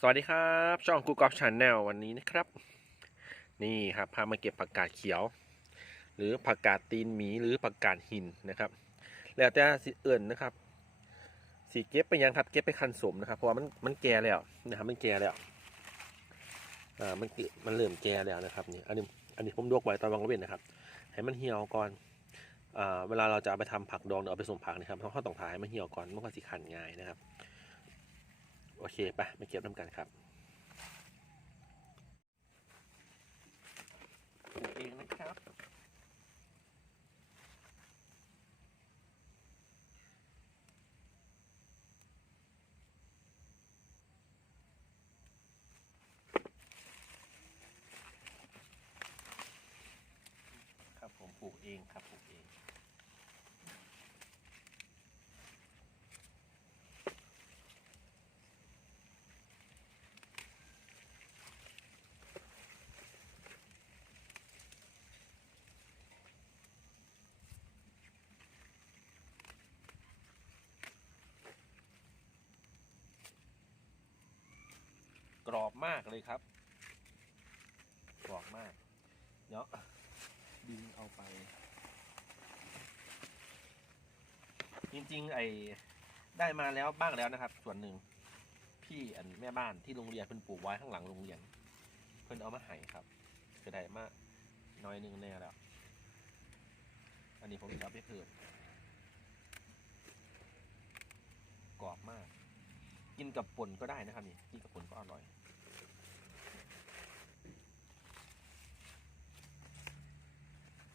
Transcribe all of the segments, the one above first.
สวัสดีครับ ช่องกูกอล์ฟชาแนลวันนี้นะครับ นี่ครับพามาเก็บผักกาดเขียว หรือผักกาดตีนหมีหรือผักกาดหินนะครับ แล้วแต่สิเอื่นนะครับ สีเก็บไปยังครับเก็บไปคันสมนะครับ เพราะว่ามันมันแก่แล้วนะครับมันแก่แล้วอ่ามันเกิดมันเริ่มแก่แล้วนะครับนี่อันนี้อันนี้ผมลวกไว้ตอนวางเว้นนะครับ ให้มันเหี่ยวก่อนอ่าเวลาเราจะเอาไปทำผักดองหรือเอาไปส่งผักนะครับเขาต้องถ่ายให้มันเหี่ยวก่อนมันก็สิขันง่ายนะครับ โอเคปะไปเก็บน้ำกันครับเองนะครับผมปลูกเองครับปลูกเอง กรอบมากเลยครับกรอบมากเดี๋ยวดึงเอาไป จริงๆ ไอ้ได้มาแล้วบ้างแล้วนะครับ ส่วนหนึ่งพี่อันแม่บ้านที่โรงเรียนเพิ่นปลูกไว้ข้างหลังโรงเรียน เพิ่นเอามาให้ครับจะได้มาน้อยหนึงแน่แล้ว อันนี้ผมจะเอาไปเพิ่มกรอบมาก กินกับป่นก็ได้นะครับนี่กินกับป่นก็อร่อย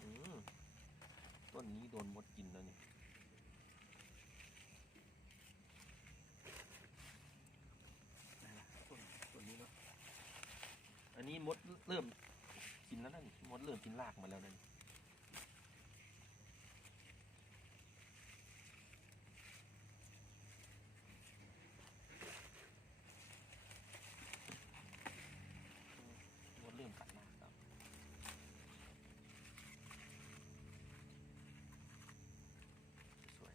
อืม ต้นนี้โดนมดกินแล้วนี่ต้นต้นนี้เนาะอันนี้มดเริ่มกินแล้วนะนี่มดเริ่มกินรากมาแล้วนะนี่มดเริ่มกัดรากแล้ว สวย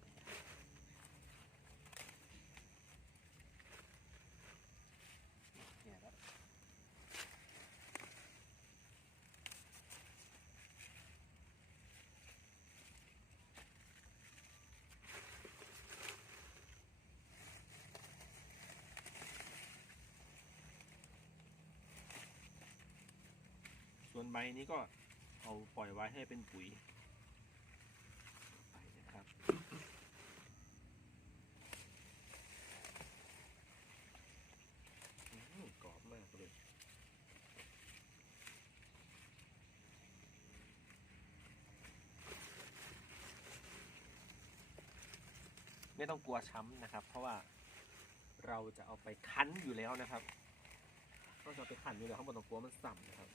เนี่ยครับส่ วนใบนี้ก็เอาปล่อยไว้ให้เป็นปุ๋ยไปนะครับกรอบมากเลยไม่ต้องกลัวช้ำนะครับ เพราะว่าเราจะเอาไปคั้นอยู่แล้วนะครับเราจะเอาไปคั้นอยู่แล้วข้างบนต้องกลัวมันสั่มนะครับ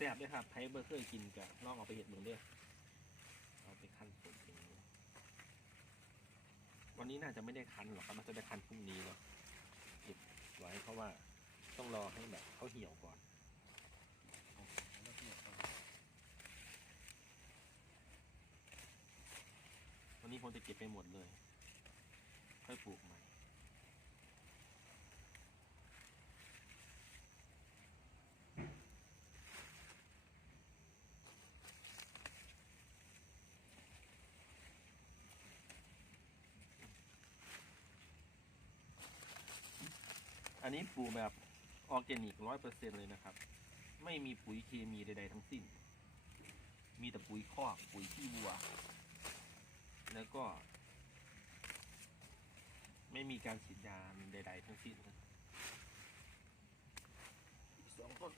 แซ่บด้วยครับไทเบอร์เคยกินกับลองเอาไปเห็ดเมืองเด้อเอาไปคั้นสดเองวันนี้น่าจะไม่ได้คั้นหรอกครับมันจะได้คั้นพรุ่งนี้เนาะเก็บไว้เพราะว่าต้องรอให้แบบเขาเหี่ยวก่อนวันนี้ผมจะเก็บไปหมดเลย ค่อยปลูกใหม่ อันนี้ปลูกแบบออร์แกนิกร้อยเปอร์เซ็นเลยนะครับ ไม่มีปุ๋ยเคมีใดๆทั้งสิ้น มีแต่ปุ๋ยคอกปุ๋ยขี้วัว แล้วก็ ไม่มีการฉีดยาใดๆทั้งสิ้นสองต้น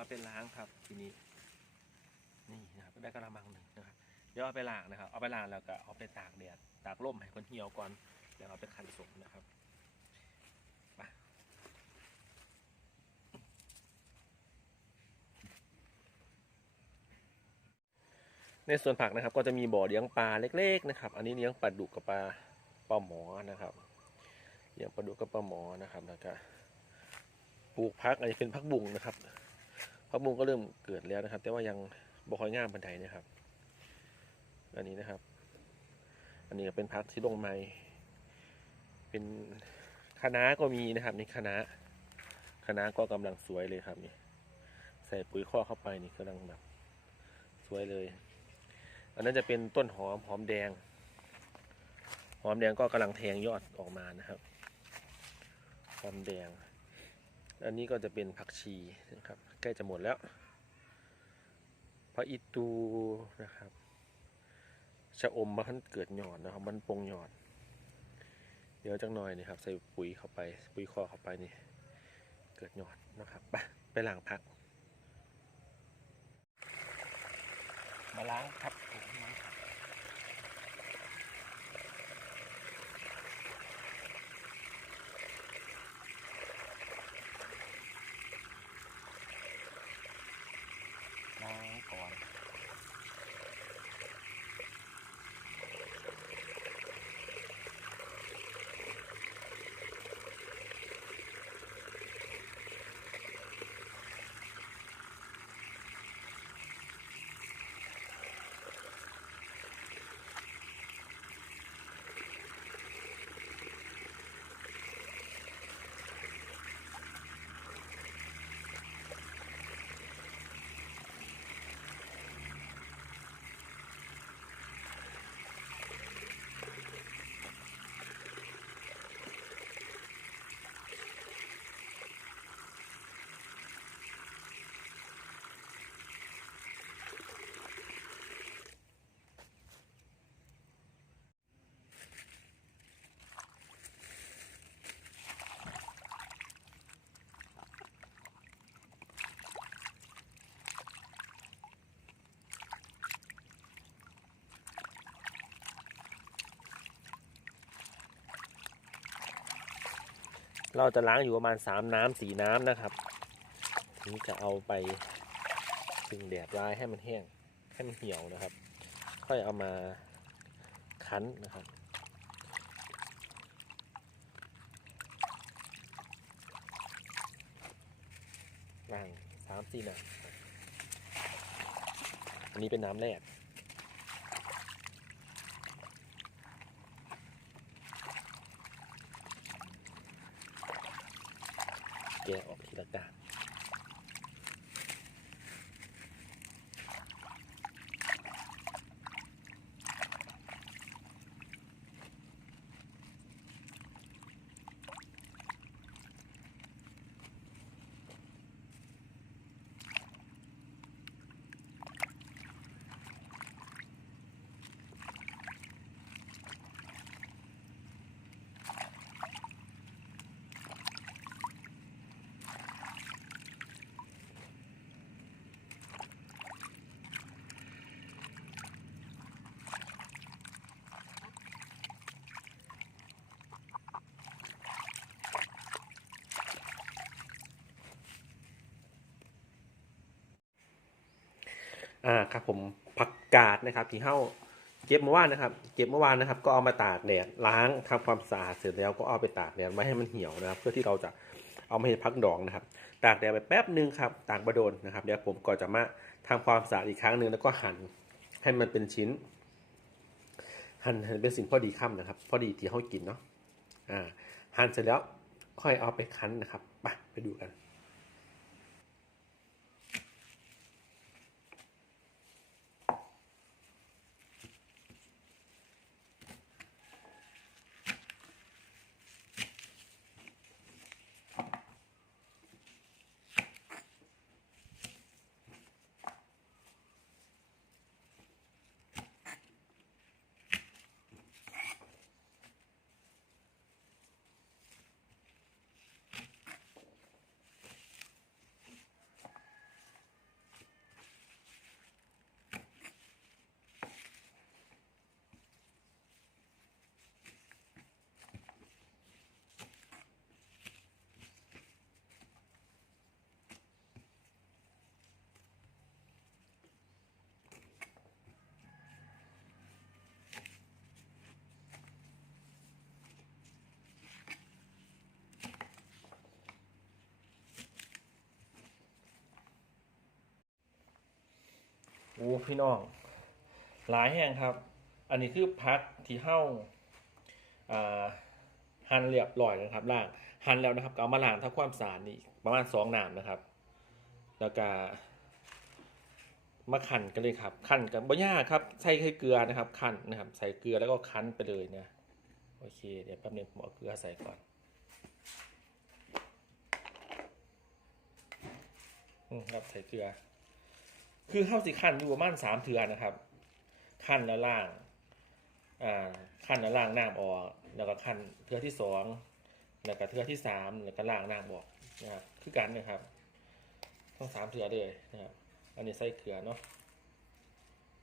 เอาไปล้างครับ ทีนี้ นี่นะครับได้กระมังหนึ่งนะครับ เดี๋ยวเอาไปล้างนะครับ เอาไปล้างแล้วก็เอาไปตากแดดตากร่มให้มันเหี่ยวก่อนแล้วเอาไปคั้นสมนะครับไปในส่วนผักนะครับ ก็จะมีบ่อเลี้ยงปลาเล็ก ๆ นะครับ อันนี้เลี้ยงปลาดุกกับปลาปลาหมอนะครับเลี้ยงปลาดุกกับปลาหมอนะครับแล้วก็ปลูกพักอันนี้เป็นพักบุ้งนะครับ พักบุ้งก็เริ่มเกิดแล้วนะครับ แต่ว่ายังบ่ค่อยงามบันไดนะครับ อันนี้นะครับ อันนี้ก็เป็นพักที่ลงไม้เป็นคณะก็มีนะครับนี่คะน้าคะก็กำลังสวยเลยครับนี่ใส่ปุ๋ยข้อกเข้าไปนี่กำลังแบบสวยเลย อันนั้นจะเป็นต้นหอมหอมแดง หอมแดงก็กำลังแทงยอดออกมานะครับ หอมแดง อันนี้ก็จะเป็นผักชีนะครับ ใกล้จะหมดแล้วพระอิตูนะครับชะอมมันเกิดหยอดนะครับ มันปงหยอด เดี๋ยวจังหน่อยนี่ครับ ใส่ปุ๋ยเข้าไป ปุ๋ยคอเข้าไปนี่ เกิดหยอดนะครับไปไปล้างพัก มาล้างครับผมล้างผักล้างก่อน เราจะล้างอยู่ประมาณสามน้ำสี่น้ำนะครับทีนี้จะเอาไปพึ่งแดดร้ายให้มันแห้งให้มันเหี่ยวนะครับ ค่อยเอามาคั้นนะครับล้างสามสี่น้ำอันนี้เป็นน้ำแรก กะออกทีละกาก อ่าครับผมผักกาดนะครับที่เข้าเก็บเมื่อวานนะครับ เก็บเมื่อวานนะครับ ก็เอามาตากแดดล้างทำความสะอาดเสร็จแล้วก็เอาไปตากแดดไม่ให้มันเหี่ยวนะครับ เพื่อที่เราจะเอามาให้พักดองนะครับ ตากแดดไปแป๊บหนึ่งครับตากบะโดนนะครับเดี๋ยวผมก็จะมาทำความสะอาดอีกครั้งหนึ่งแล้วก็หั่นให้มันเป็นชิ้น หั่นให้เป็นสิ่งพอดีค่ำนะครับ พอดีที่เขากินเนาะอ่าหั่นเสร็จแล้วค่อยเอาไปคั้นนะครับไปไปดูกัน อ้พี่น้อง หลายแห่งครับ อันนี้คือพักที่เฮ้าอ่าหั่นเรียบร้อยนะครับล่างหั่นแล้วนะครับเอามาล้างทำความสะอาดนี่ประมาณสองน้ำนะครับ แล้วก็มาขันกันเลยครับขันกันบ่ยากครับใส่แค่เกลือนะครับขันนะครับ ใส่เกลือแล้วก็คั้นไปเลยนะโอเค เดี๋ยวแป๊บนึงผมเอาเกลือใส่ก่อนอืมครับใส่เกลือ คือเข้าสีขันอยู่ประมาณสามเถือนะครับ ขั้นแล้วล่างอ่าขั้นแล้วล่างน้ำออกแล้วก็ขั้นเทือที่สองแล้วก็เทือที่สามแล้วก็ล่างน้ำออกนะครับคือกันนะครับต้องสามเถือเลยนะครับอันนี้ใส่เกลือเนาะ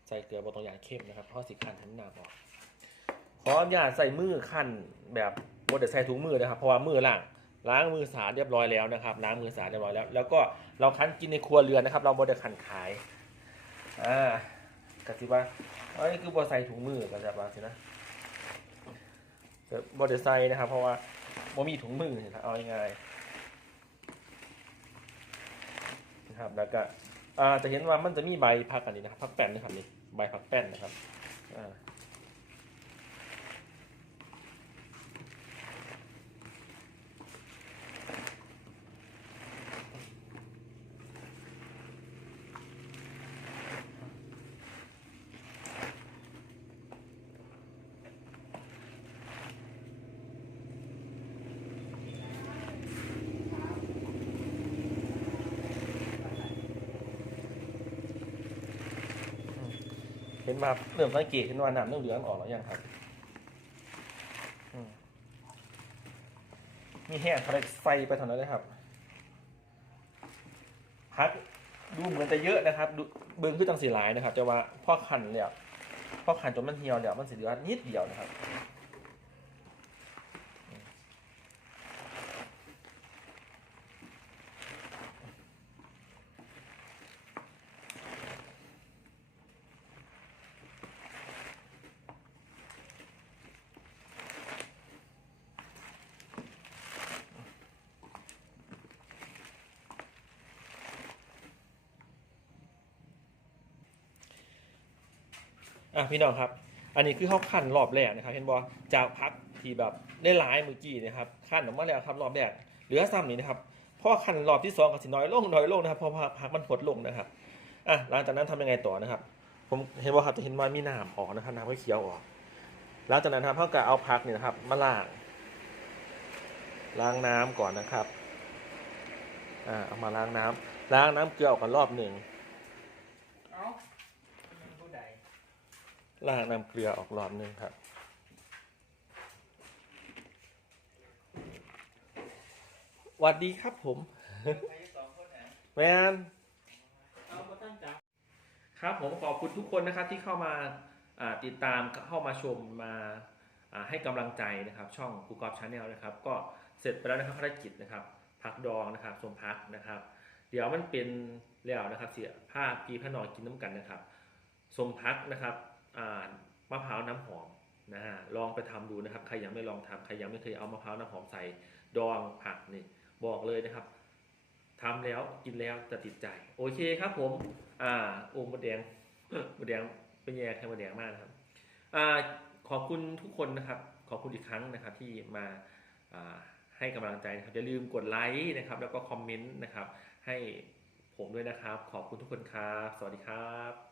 ใส่เกลือบนตัวอย่างเข้มนะครับเพราะสีขันทั้งน้ำออกขออนุญาตใส่มือขั้นแบบบนเดี๋ยวใส่ถุงมือนะครับเพราะว่ามือล่างล้างมือสะอาดเรียบร้อยแล้วนะครับล้างมือสะอาดเรียบร้อยแล้ว แล้วก็เราคั้นกินในครัวเรือนนะครับ เราบนเดี๋ยวขันขาย อ่ากติว่าเอ้ยคือบอใส่ถุงมือกันจะว่าสินะบอเดใส่นะครับ เพราะว่าบอมีถุงมือเห็นไหมเอาง่ายๆนะครับแล้วก็อ่าจะเห็นว่ามันจะมีใบพักอันนี้นะครับพักแป้นนะครับนี่ใบพักแป้นนะครับอ่า เห็นว่าเริ่มสังเกตเห็นว่าน้ำเริ่มเหลืองออกแล้วยังครับมีแห้งอะไรใส่ไปเท่านั้นเลยครับพักดูเหมือนจะเยอะนะครับดูเบิ้งคือจังสีหลายนะครับ แต่ว่าพ่อขันแล้วพ่อขันจนมันเหี่ยวแล้วมันสีเหลือนิดเดียวนะครับ อะพี่น้องครับ อันนี้คือเขาขั้นรอบแรกนะครับ เห็นบอจากพักที่แบบได้หลายมือกี้นะครับขั้นออกมาแล้วครับรอบแรกเหลือซ้ำนี่นะครับพอขั้นรอบที่สองก็สิน้อยลงน้อยลงนะครับเพอพักมันหดลงนะครับอะหลังจากนั้นทำยังไงต่อนะครับ ผมเห็นว่าครับจะเห็นว่ามีน้ำออกนะครับน้ำก็เขียวออกหลังจากนั้นครับเขาก็เอาพักนี่นะครับ มาล้างล้างน้ำก่อนนะครับอ่าเอามาล้างน้ำล้างน้ำเกลือออกกันรอบหนึ่ง เอ้าเป็นผู้ใด ลางน้ำเกลือออกรอบหนึงครับ หวัดดีครับผมไหนแมนเอามาตั้งจับครับผมขอบคุณทุกคนนะครับที่เข้ามาติดตามเข้ามาชมมาให้กำลังใจนะครับ ช่องกูกอบชาแนลนะครับ ก็เสร็จไปแล้วนะครับภารกิจนะครับพักดองนะครับสมพักนะครับ เดี๋ยวมันเป็นแล้วนะครับเสียผ้าพีพระนอนกินน้ำกันนะครับสมพักนะครับ มะพร้าวน้ำหอมนะฮะลองไปทำดูนะครับ ใครยังไม่ลองทำใครยังไม่เคยเอามะพร้าวน้ำหอมใส่ดองผักนี่บอกเลยนะครับทำแล้วกินแล้วจะติดใจ โอเคครับผม อ่าโอ้มดแดงมดแดงเป็นแย่แค่มดแดงมากนะครับอ่าขอบคุณทุกคนนะครับ ขอบคุณอีกครั้งนะครับ ที่มาอ่าให้กำลังใจนะครับอย่าลืมกดไลค์นะครับ แล้วก็คอมเมนต์นะครับ ให้ผมด้วยนะครับ ขอบคุณทุกคนครับ สวัสดีครับ